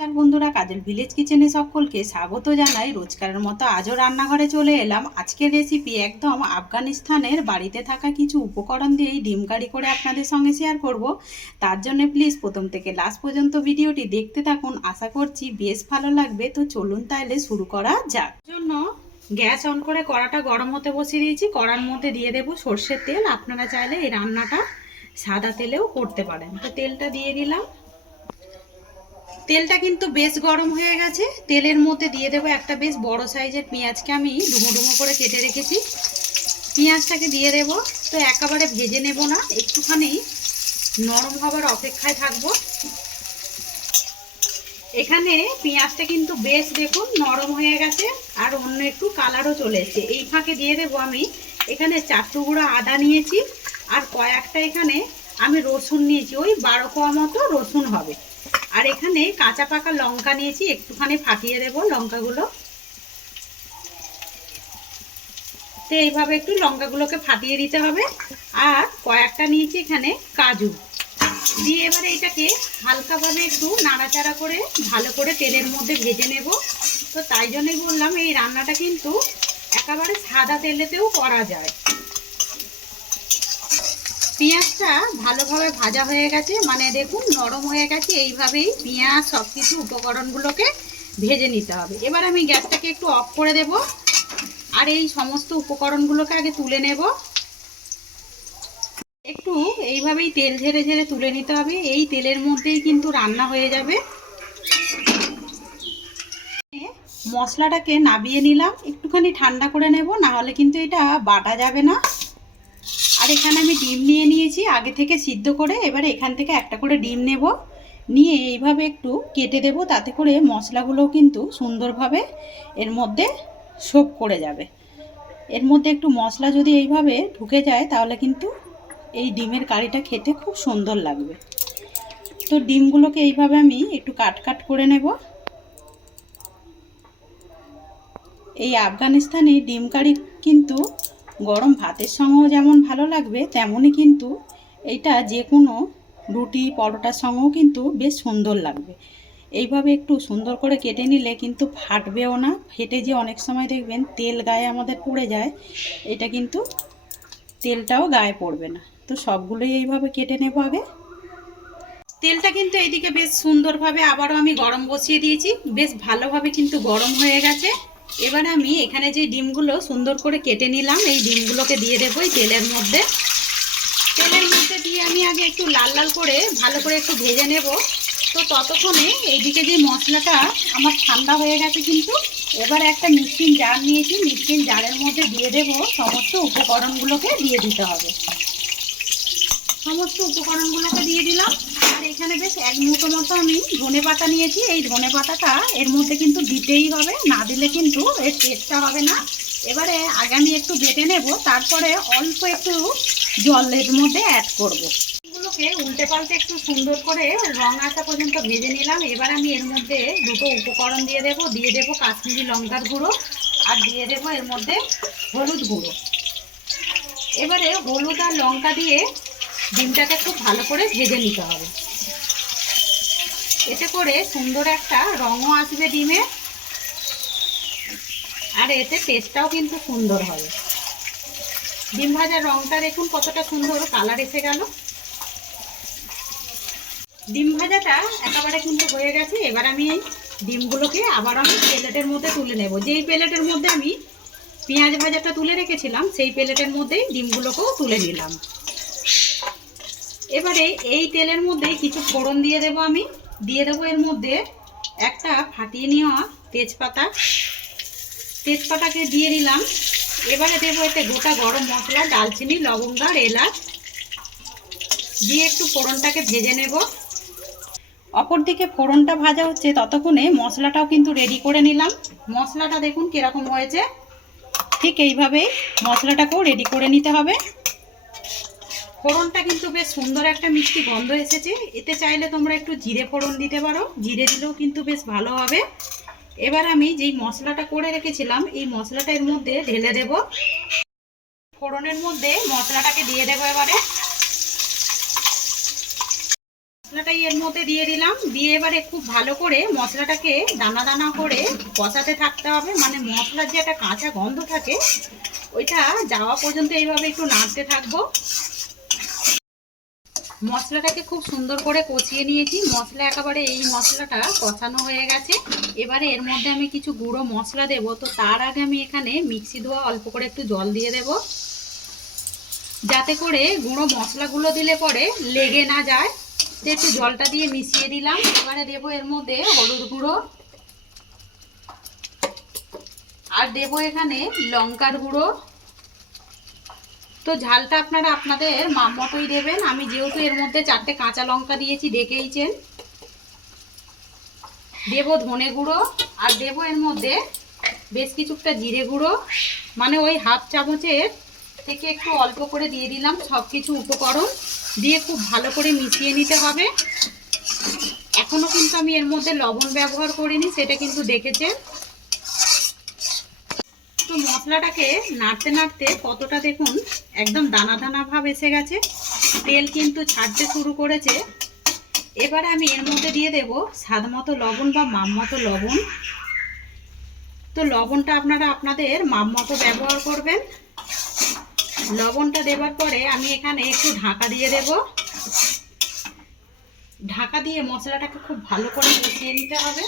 নমস্কার বন্ধুরা, কাজের ভিলেজ কিচেনে সকলকে স্বাগত জানাই। রোজকারের মতো আজও রান্নাঘরে চলে এলাম। আজকের রেসিপি একদম আফগানিস্তানের বাড়িতে থাকা কিছু উপকরণ দিয়েই ডিম কারি করে আপনাদের সঙ্গে শেয়ার করব। তার জন্য প্লিজ প্রথম থেকে লাস্ট পর্যন্ত ভিডিওটি দেখতে থাকুন। আশা করছি বেশ ভালো লাগবে। তো চলুন তাহলে শুরু করা যাক। জন্য গ্যাস অন করে কড়াটা গরম হতে বসিয়ে দিয়েছি। কড়ার মধ্যে দিয়ে দেবো সর্ষের তেল। আপনারা চাইলে এই রান্নাটা সাদা তেলেও করতে পারেন। তো তেলটা দিয়ে দিলাম। তেলটা কিন্তু বেশ গরম হয়ে গেছে। তেলের মধ্যে দিয়ে দেবো একটা বেশ বড় সাইজের পেঁয়াজকে আমি ডুমো ডুমো করে কেটে রেখেছি। পেঁয়াজটাকে দিয়ে দেবো। তো একেবারে ভেজে নেব না, একটুখানি নরম হবার অপেক্ষায় থাকব। এখানে পেঁয়াজটা কিন্তু বেশ দেখুন নরম হয়ে গেছে, আর অন্য একটু কালারও চলে এসেছে। এই ফাঁকে দিয়ে দেবো আমি, এখানে চার টুকরো আদা নিয়েছি, আর কয়েকটা এখানে আমি রসুন নিয়েছি। ওই বারো কোয়া মতো রসুন হবে। আর এখানে কাঁচা পাকা লঙ্কা নিয়েছি, একটুখানি ফাটিয়ে দেব লঙ্কাগুলো। তো এইভাবে একটু লঙ্কাগুলোকে ফাটিয়ে দিতে হবে। আর কয়েকটা নিয়েছি এখানে কাজু। দিয়ে এবারে এটাকে হালকাভাবে একটু নাড়াচাড়া করে ভালো করে তেলের মধ্যে ভেজে নেব। তো তাই জন্যই বললাম, এই রান্নাটা কিন্তু একেবারে সাদা তেলেতেও করা যায়। পেঁয়াজটা ভালোভাবে ভাজা হয়ে গেছে। মানে দেখুন, নরম হয়ে গেছে। এইভাবেই পেঁয়াজ সব কিছু উপকরণগুলোকে ভেজে নিতে হবে। এবার আমি গ্যাসটাকে একটু অফ করে দেব। আর এই সমস্ত উপকরণগুলোকে আগে তুলে নেব। একটু এইভাবেই তেল ঝেড়ে ঝেড়ে তুলে নিতে হবে। এই তেলের মধ্যেই কিন্তু রান্না হয়ে যাবে। মশলাটাকে নাবিয়ে নিলাম। একটুখানি ঠান্ডা করে নেব না হলে কিন্তু এটা বাটা যাবে না। আর এখানে আমি ডিম নিয়ে নিয়েছি, আগে থেকে সিদ্ধ করে এবারে এখান থেকে একটা করে ডিম নেব। নিয়ে এইভাবে একটু কেটে দেব, তাতে করে মশলাগুলোও কিন্তু সুন্দরভাবে এর মধ্যে সোপ করে যাবে। এর মধ্যে একটু মশলা যদি এইভাবে ঢুকে যায়, তাহলে কিন্তু এই ডিমের কারিটা খেতে খুব সুন্দর লাগবে। তো ডিমগুলোকে এইভাবে আমি একটু কাট কাট করে নেব। এই আফগানিস্তানে ডিম কারি কিন্তু গরম ভাতের সঙ্গেও যেমন ভালো লাগবে, তেমনই কিন্তু এটা যে কোনো রুটি, পরোটার সঙ্গেও কিন্তু বেশ সুন্দর লাগবে। এইভাবে একটু সুন্দর করে কেটে নিলে কিন্তু ফাটবেও না। ফেটে যে অনেক সময় দেখবেন তেল গায়ে আমাদের পড়ে যায়, এটা কিন্তু তেলটাও গায়ে পড়বে না। তো সবগুলোই এইভাবে কেটে নেব আগে। তেলটা কিন্তু এইদিকে বেশ সুন্দরভাবে আবারও আমি গরম বসিয়ে দিয়েছি। বেশ ভালোভাবে কিন্তু গরম হয়ে গেছে। এবার আমি এখানে যে ডিমগুলো সুন্দর করে কেটে নিলাম, এই ডিমগুলোকে দিয়ে দেবো এই তেলের মধ্যে। তেলের মধ্যে দিয়ে আমি আগে একটু লাল লাল করে ভালো করে একটু ভেজে নেব। তো ততক্ষণে এইদিকে যে মশলাটা আমার ঠান্ডা হয়ে গেছে কিন্তু, এবার একটা মিক্সিং জার নিয়েছি, মিক্সিং জারের মধ্যে দিয়ে দেব, সমস্ত উপকরণগুলোকে দিয়ে দিতে হবে। সমস্ত উপকরণগুলোকে দিয়ে দিলাম। আর এখানে বেশ এক মুঠো মতো আমি ধনে পাতা নিয়েছি। এই ধনে পাতাটা এর মধ্যে কিন্তু দিতেই হবে, না দিলে কিন্তু এর টেস্টটা হবে না। এবারে আগে আমি একটু বেটে নেব, তারপরে অল্প একটু জলের মধ্যে অ্যাড করব। এগুলোকে উল্টে পাল্টে একটু সুন্দর করে রং আসা পর্যন্ত ভেজে নিলাম। এবার আমি এর মধ্যে দুটো উপকরণ দিয়ে দেব। দিয়ে দেব কাশ্মীরি লঙ্কার গুঁড়ো আর দিয়ে দেব এর মধ্যে হলুদ গুঁড়ো। এবারে হলুদ আর লঙ্কা দিয়ে ডিমটাকে খুব ভালো করে ভেজে নিতে হবে। এতে করে সুন্দর একটা রঙও আসবে ডিমে। আর এতে টেস্টটাও কিন্তু সুন্দর হবে। ডিম ভাজার রঙটা দেখুন কতটা সুন্দর কালার এসে গেল। ডিম ভাজাটা একেবারে কিন্তু হয়ে গেছে। এবার আমি এই ডিমগুলোকে আবার আমি প্লেটের মধ্যে তুলে নেব। যেই প্লেটের মধ্যে আমি পেঁয়াজ ভাজাটা তুলে রেখেছিলাম, সেই প্লেটের মধ্যেই ডিমগুলোকেও তুলে নিলাম। এবারে এই তেলের মধ্যে কিছু ফোড়ন দিয়ে দেব আমি। দিয়ে দেবো এর মধ্যে একটা ফাটিয়ে নেওয়া তেজপাতা। তেজপাতাকে দিয়ে দিলাম। এবারে দেবো এতে গোটা গরম মশলা ডালচিনি লবঙ্গ আর এলাচ। দিয়ে একটু ফোড়নটাকে ভেজে নেব। অপরদিকে ফোড়নটা ভাজা হচ্ছে ততক্ষণে মশলাটাও কিন্তু রেডি করে নিলাম। মশলাটা দেখুন কীরকম হয়েছে। ঠিক এইভাবেই মশলাটাকেও রেডি করে নিতে হবে। ফোড়নটা কিন্তু বেশ সুন্দর একটা মিষ্টি গন্ধ এসেছে। এতে চাইলে তোমরা একটু জিরে ফোড়ন দিতে পারো। জিরে দিলেও কিন্তু বেশ ভালো হবে। এবার আমি যেই মশলাটা করে রেখেছিলাম, এই মশলাটা এর মধ্যে ঢেলে দেব। ফোড়নের মধ্যে মশলাটাকে দিয়ে দেবো এবারে। মশলাটাই এর মধ্যে দিয়ে দিলাম। দিয়ে এবারে খুব ভালো করে মশলাটাকে দানা দানা করে কষাতে থাকতে হবে। মানে মশলার যে একটা কাঁচা গন্ধ থাকে, ওইটা যাওয়া পর্যন্ত এইভাবে একটু নাড়তে থাকব। মশলাটাকে খুব সুন্দর করে কষিয়ে নিয়েছি। মশলা একেবারে এই মশলাটা কষানো হয়ে গেছে। এবারে এর মধ্যে আমি কিছু গুঁড়ো মশলা দেব। তো তার আগে আমি এখানে মিক্সি ধোয়া অল্প করে একটু জল দিয়ে দেব। যাতে করে গুঁড়ো মশলাগুলো দিলে পরে লেগে না যায়। তো একটু জলটা দিয়ে মিশিয়ে দিলাম। এবারে দেব এর মধ্যে হলুদ গুঁড়ো। আর দেব এখানে লঙ্কার গুঁড়ো। তো ঝালটা আপনারা আপনাদের মাপ মতোই দেবেন। আমি যেহেতু এর মধ্যে চারটে কাঁচা লঙ্কা দিয়েছি দেখেইছেন দেব ধনে গুঁড়ো আর দেব এর মধ্যে বেশ কিছুটা জিরে গুঁড়ো। মানে ওই হাফ চামচের থেকে একটু অল্প করে দিয়ে দিলাম সব কিছু উপকরণ। দিয়ে খুব ভালো করে মিশিয়ে নিতে হবে। এখনও কিন্তু আমি এর মধ্যে লবণ ব্যবহার করিনি, সেটা কিন্তু দেখেছেন মশলাটাকে নাড়তে নাড়তে কতটা দেখুন, একদম দানা দানা ভাব এসে গেছে। তেল কিন্তু ছাড়তে শুরু করেছে। এবারে আমি এর মধ্যে দিয়ে দেব স্বাদ মতো লবণ বা মাপ মতো লবণ। তো লবণটা আপনারা আপনাদের মাপ মতো ব্যবহার করবেন। লবণটা দেওয়ার পরে আমি এখানে একটু ঢাকা দিয়ে দেব। ঢাকা দিয়ে মশলাটাকে খুব ভালো করে মিশিয়ে নিতে হবে।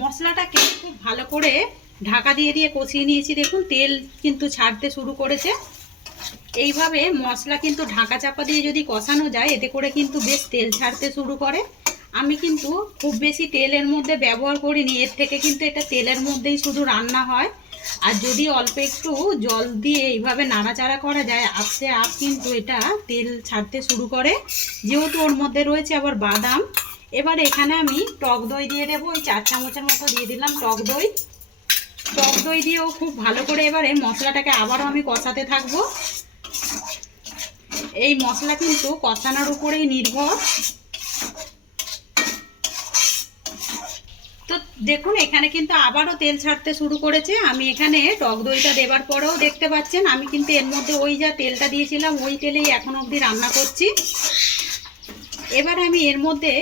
মশলাটাকে খুব ভালো করে ঢাকা দিয়ে দিয়ে কষিয়ে নিয়েছি। দেখুন, তেল কিন্তু ছাড়তে শুরু করেছে। এইভাবে মশলা কিন্তু ঢাকা চাপা দিয়ে যদি কষানো যায়, এতে করে কিন্তু বেশ তেল ছাড়তে শুরু করে। আমি কিন্তু খুব বেশি তেলের মধ্যে ব্যবহার করিনি। এর থেকে কিন্তু এটা তেলের মধ্যেই শুধু রান্না হয়। আর যদি অল্প একটু জল দিয়ে এইভাবে নাড়াচাড়া করা যায় আপসে আপ কিন্তু এটা তেল ছাড়তে শুরু করে। যেহেতু ওর মধ্যে রয়েছে আবার বাদাম এবার এখানে আমি টক দই দিয়ে দেবো। ওই চার চামচের মতো দিয়ে দিলাম টক দই। টক দই দিয়েও খুব ভালো করে এবারে মশলাটাকে আবারও আমি কষাতে থাকব। এই মশলা কিন্তু কষানোর উপরেই নির্ভর। তো দেখুন, এখানে কিন্তু আবারও তেল ছাড়তে শুরু করেছে। আমি এখানে টক দইটা দেবার পরেও দেখতে পাচ্ছেন, আমি কিন্তু এর মধ্যে ওই যা তেলটা দিয়েছিলাম, ওই তেলেই এখন অবধি রান্না করছি। এবার আমি এর মধ্যে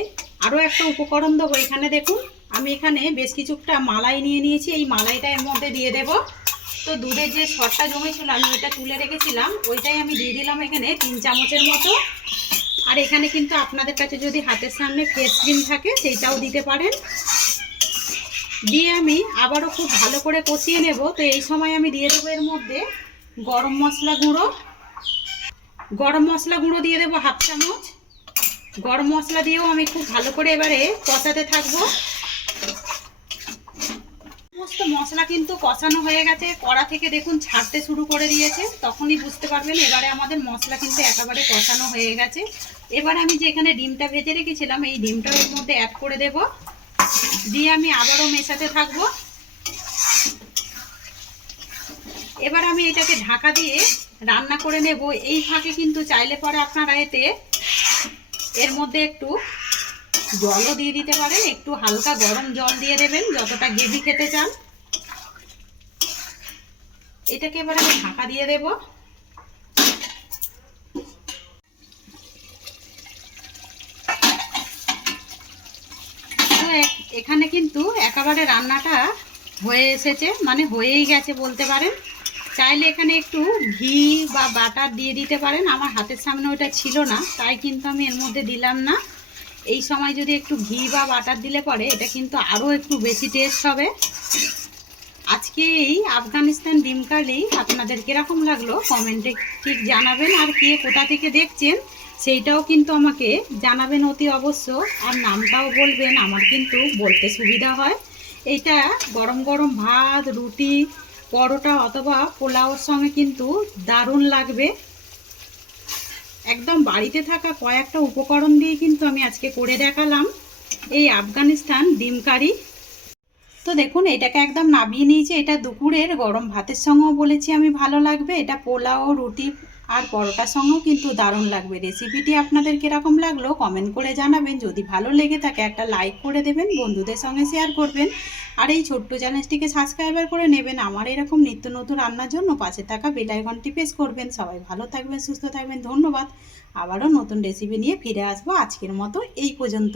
আরও একটা উপকরণ দেবো এখানে দেখুন। আমি এখানে বেশ কিছুটা মালাই নিয়ে নিয়েছি, এই মালাইটা এর মধ্যে দিয়ে দেব। তো দুধের যে সরটা জমেছিল, আমি ওইটা তুলে রেখেছিলাম, ওইটাই আমি দিয়ে দিলাম এখানে তিন চামচের মতো। আর এখানে কিন্তু আপনাদের কাছে যদি হাতের সামনে ফেস ক্রিম থাকে, সেইটাও দিতে পারেন। দিয়ে আমি আবারও খুব ভালো করে কষিয়ে নেব। তো এই সময় আমি দিয়ে দেবো এর মধ্যে গরম মশলা গুঁড়ো। গরম মশলা গুঁড়ো দিয়ে দেবো হাফ চামচ। গরম মশলা দিয়েও আমি খুব ভালো করে এবারে কষাতে থাকব। সমস্ত মশলা কিন্তু কষানো হয়ে গেছে, কড়া থেকে দেখুন ছাড়তে শুরু করে দিয়েছে, তখনই বুঝতে পারবেন এবারে আমাদের মশলা কিন্তু একেবারে কষানো হয়ে গেছে। এবার আমি যেখানে ডিমটা ভেজে রেখেছিলাম, এই ডিমটা এর মধ্যে অ্যাড করে দেব। দিয়ে আমি আবারও মেশাতে থাকব। এবার আমি এটাকে ঢাকা দিয়ে রান্না করে নেব। এই ফাঁকে কিন্তু চাইলে পরে আপনারা এতে এর মধ্যে একটু জলও দিয়ে দিতে পারেন, একটু হালকা গরম জল দিয়ে দেবেন, যতটা গ্রেভি খেতে চান। এটাকে এবার আমি ঢাকা দিয়ে দেব। এখানে কিন্তু একেবারে রান্নাটা হয়ে এসেছে মানে হয়েই গেছে বলতে পারেন। চাইলে এখানে একটু ঘি বা বাটার দিয়ে দিতে পারেন। আমার হাতের সামনে ওটা ছিল না, তাই কিন্তু আমি এর মধ্যে দিলাম না। এই সময় যদি একটু ঘি বা বাটার দিলে পরে, এটা কিন্তু আরও একটু বেশি টেস্ট হবে। আজকে এই আফগানিস্তান ডিম কারি আপনাদের কীরকম লাগল কমেন্টে ঠিক জানাবেন, আর কে কোথা থেকে দেখছেন সেইটাও কিন্তু আমাকে জানাবেন অতি অবশ্য, আর নামটাও বলবেন, আমার কিন্তু বলতে সুবিধা হয়। এইটা গরম গরম ভাত, রুটি পরোটা অথবা পোলাওর সঙ্গে কিন্তু দারুণ লাগবে। একদম বাড়িতে থাকা কয়েকটা উপকরণ দিয়ে কিন্তু আমি আজকে করে দেখালাম। এই আফগানিস্তান ডিম কারি। তো দেখুন, এটাকে একদম নামিয়ে নিয়েছি। এটা দুপুরের গরম ভাতের সঙ্গেও বলেছি আমি ভালো লাগবে। এটা পোলাও, রুটি আর পরোটার সঙ্গেও কিন্তু দারুণ লাগবে। রেসিপিটি আপনাদের কীরকম লাগল কমেন্ট করে জানাবেন। যদি ভালো লেগে থাকে একটা লাইক করে দেবেন, বন্ধুদের সঙ্গে শেয়ার করবেন। আর এই ছোট্ট চ্যানেলটিকে সাবস্ক্রাইবার করে নেবেন। আমার এরকম নিত্য নতুন রান্নার জন্য পাশে থাকা বেল আইকনটি প্রেস করবেন। সবাই ভালো থাকবেন, সুস্থ থাকবেন। ধন্যবাদ। আবারও নতুন রেসিপি নিয়ে ফিরে আসব আজকের মতো। এই পর্যন্ত।